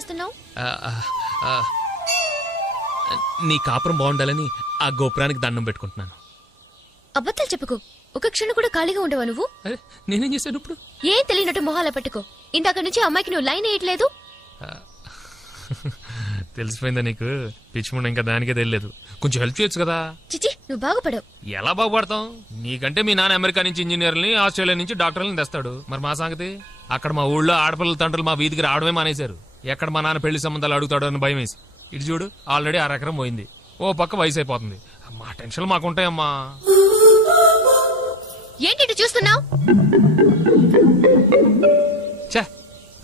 చేస్తున్నావు? నీ కాపురం బాగుండాలని ఆ గోపురానికి దండం పెట్టుకుంటున్నాను. అబద్ధాలు చెప్పుకో. ఒక క్షణం కూడా ఖాళీగా ఉండవా నువ్వు? నేనేం చేశాను ఇప్పుడు? ఏం తెలియనట్టు మొహాల పెట్టుకో. ఇందాక నుంచి అమ్మాయికి నువ్వు లైన్ వేయట్లేదు. తెలిసిపోయిందా నీకు? పిచ్చిముండ ఇంకా దానికే తెలియదు. కొంచెం హెల్ప్ చేయొచ్చు కదా. చిచి, నువ్వు బాగుపడవు. ఎలా బాగుపడతాం? నీకంటే మీ నాన్న అమెరికా నుంచి ఇంజనీర్ని, ఆస్ట్రేలియా నుంచి డాక్టర్లని తెస్తాడు. మరి మా సంగతి? అక్కడ మా ఊళ్ళో ఆడపిల్లల తండ్రులు మా వీధికి రావడమే మానేశారు. ఎక్కడ మా నాన్న పెళ్లి సంబంధాలు అడుగుతాడు అని భయం వేసి. ఇటు చూడు, ఆల్రెడీ 6 ఎకరం పోయింది. ఓ పక్క వయసు అయిపోతుంది. మా టెన్షన్ మాకుంటాయమ్మా. ఏంటి చూస్తున్నావు? చా,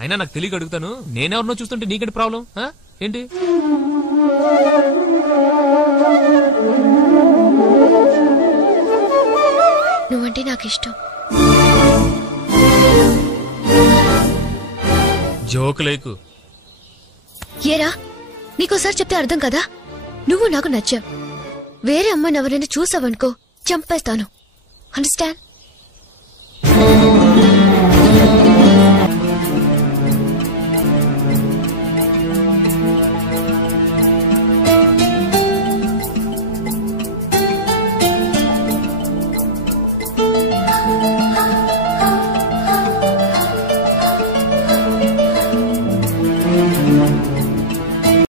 అయినా నాకు తెలియక అడుగుతాను. నేనెవరినో చూస్తుంటే నీకంటే ప్రాబ్లం ఏంటి? నువ్వంటే నాకు ఇష్టం. జోక్ లేకు. ఏరా, నీకోసారి చెప్తే అర్థం కదా? నువ్వు నాకు నచ్చావు. వేరే అమ్మాయిని ఎవరైనా చూసావనుకో, చంపేస్తాను. అండర్స్టాండ్?